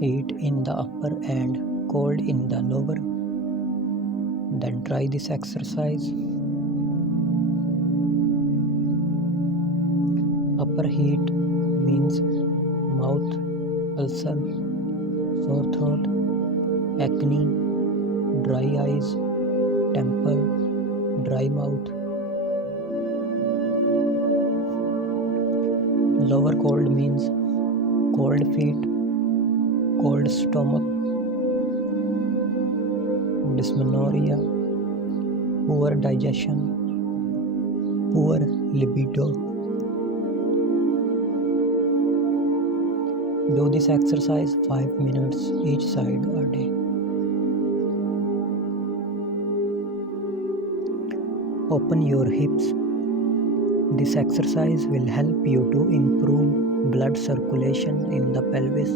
heat in the upper and cold in the lower. Then try this exercise. Upper heat means mouth ulcer, sore throat, acne, dry eyes, temple, dry mouth. Lower cold means cold feet, cold stomach, dysmenorrhea, poor digestion, poor libido. Do this exercise 5 minutes each side a day. Open your hips. This exercise will help you to improve blood circulation in the pelvis.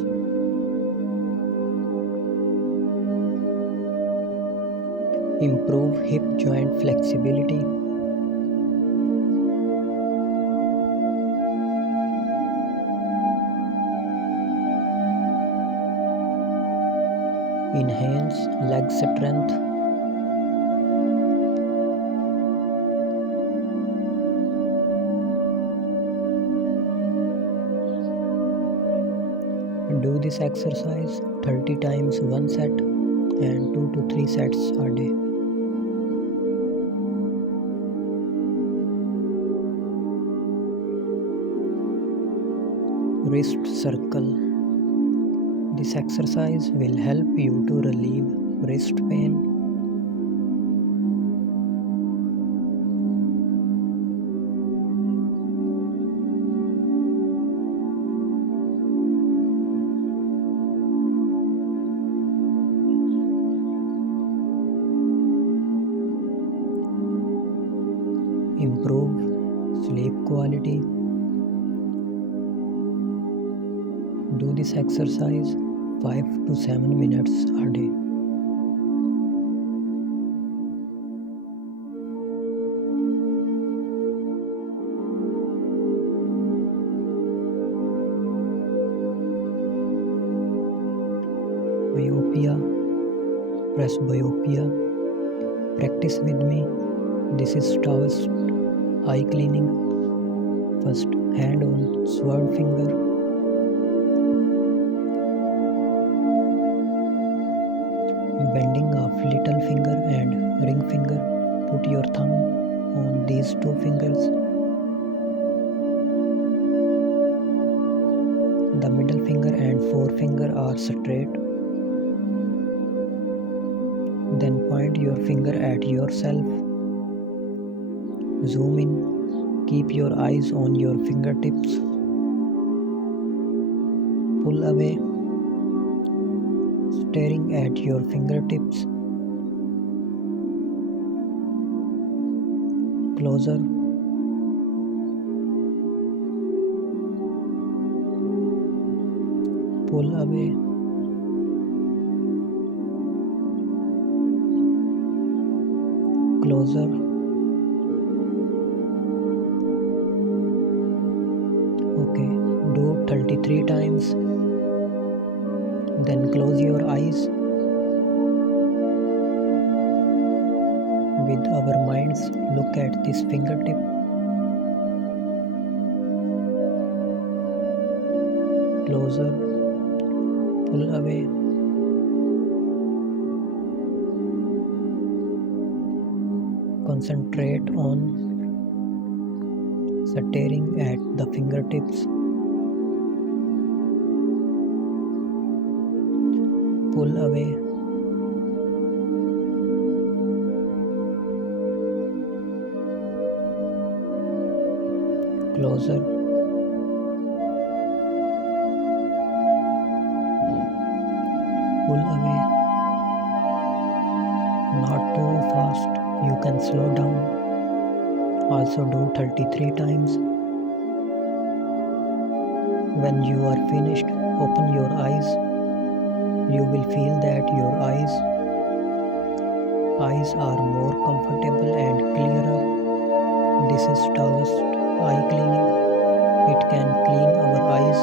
Improve hip joint flexibility. Enhance leg strength. Do this exercise 30 times one set and 2 to 3 sets a day. Wrist circle. This exercise will help you to relieve wrist pain. Improve sleep quality. Do this exercise 5 to 7 minutes a day. Myopia, Presbyopia. Practice with me. This is Taoist eye cleaning. First, hand on sword finger. Bending of little finger and ring finger. Put your thumb on these two fingers. The middle finger and forefinger are straight. Then point your finger at yourself. Zoom in. Keep your eyes on your fingertips. Pull away. Staring at your fingertips. Closer. Pull away. Closer. Okay, do 33 times. Then close your eyes. With our minds, look at this fingertip. Closer. Pull away. Concentrate on staring at the fingertips. Pull away. Closer. Pull away. Not too fast. You can slow down. Also do 33 times. When you are finished, open your eyes. You will feel that your eyes are more comfortable and clearer. This is Taoist eye cleaning. It can clean our eyes